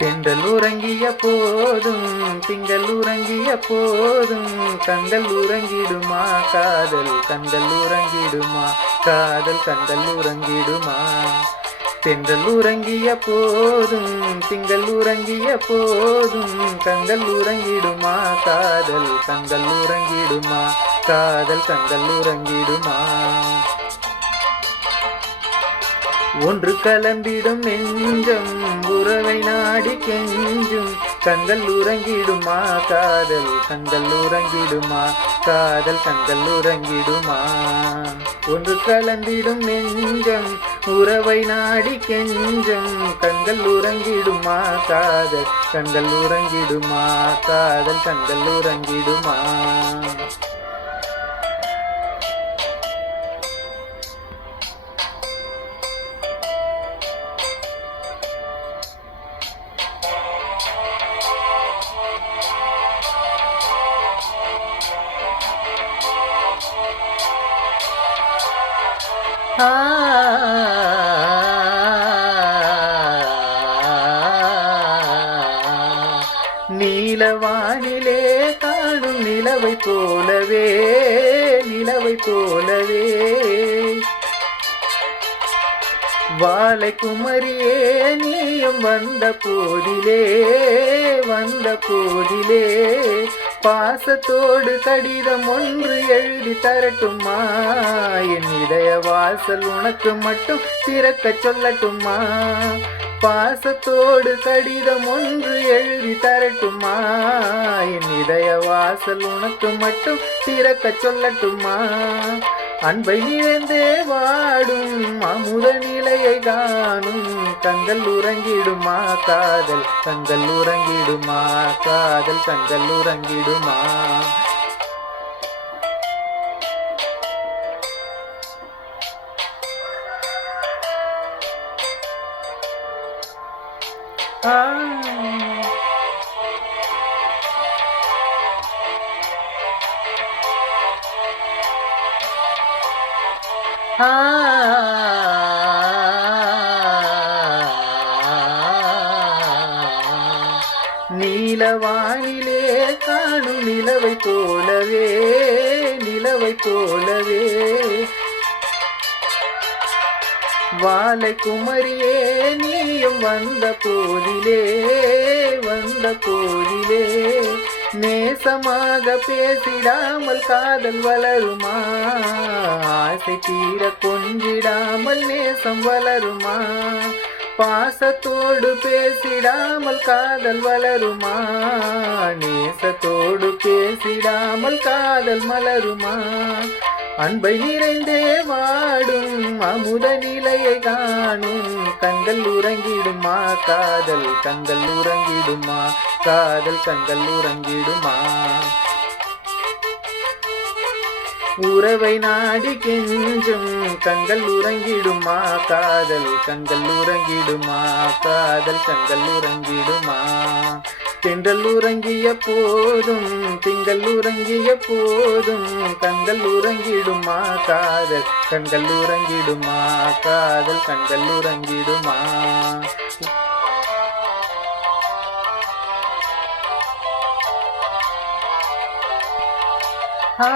தென்றல் உறங்கிய போதும் திங்கள் உறங்கிய போதும் கண்கள் உறங்கிடுமா காதல் கண்கள் உறங்கிடுமா காதல் கண்கள் உறங்கிடுமா. தென்றல் உறங்கிய போதும் திங்கள் உறங்கிய போதும் கண்கள் உறங்கிடுமா காதல் கண்கள் உறங்கிடுமா காதல் கண்கள் உறங்கிடுமா. ஒன்று கலந்திடும் நெஞ்சம் உறவை நாடி கெஞ்சும் கண்கள் உறங்கிடுமா காதல் கண்கள் உறங்கிடுமா காதல் கண்கள் உறங்கிடுமா. ஒன்று கலந்திடும் நெஞ்சம் உறவை நாடி கெஞ்சும் கண்கள் உறங்கிடுமா காதல் கண்கள் உறங்கிடுமா காதல் கண்கள் உறங்கிடுமா. நீலவானிலே காணும் நிலவை போலவே நிலவை போலவே வாழை குமரியே நீயும் வந்த போதிலே வந்த போதிலே பாசத்தோடு கடிதம் ஒன்று எழுதி தரட்டுமா என் இதய வாசல் உனக்கு மட்டும் திறக்க சொல்லட்டுமா. பாசத்தோடு கடிதம் ஒன்று எழுதி தரட்டுமா என் இதய வாசல் உனக்கு மட்டும் திறக்க சொல்லட்டுமா. அன்பை நிறைந்தே வாடும் அமுத நிலையை காணும் கண்கள் உறங்கிடுமா காதல் கண்கள் உறங்கிடுமா காதல் கண்கள் உறங்கிடுமா. நீலவானிலே காணும் நிலவை போலவே நிலவை போலவே வாழை குமரியே நீயும் வந்த போதிலே வந்த போதிலே நேசமாக பேசிடாமல் காதல் வளருமா ஆசை தீர கொஞ்சிடாமல் நேசம் வளருமா. பாசத்தோடு பேசிடாமல் காதல் வளருமா நேசத்தோடு பேசிடாமல் காதல் மலருமா. அன்பை நிறைந்தே வாடும் அமுத நிலையை காணும் கண்கள் உறங்கிடுமா காதல் கண்கள் உறங்கிடுமா காதல் கண்கள் உறங்கிடுமா. உறவை நாடி கெஞ்சும் கண்கள் உறங்கிடுமா காதல் கண்கள் உறங்கிடுமா காதல் கண்கள் உறங்கிடுமா. தென்றல் உறங்கிய போதும் திங்கள் உறங்கிய போதும் கண்கள் உறங்கிடுமா காதல் கண்கள் உறங்கிடுமா காதல் கண்கள் உறங்கிடுமா. ஆ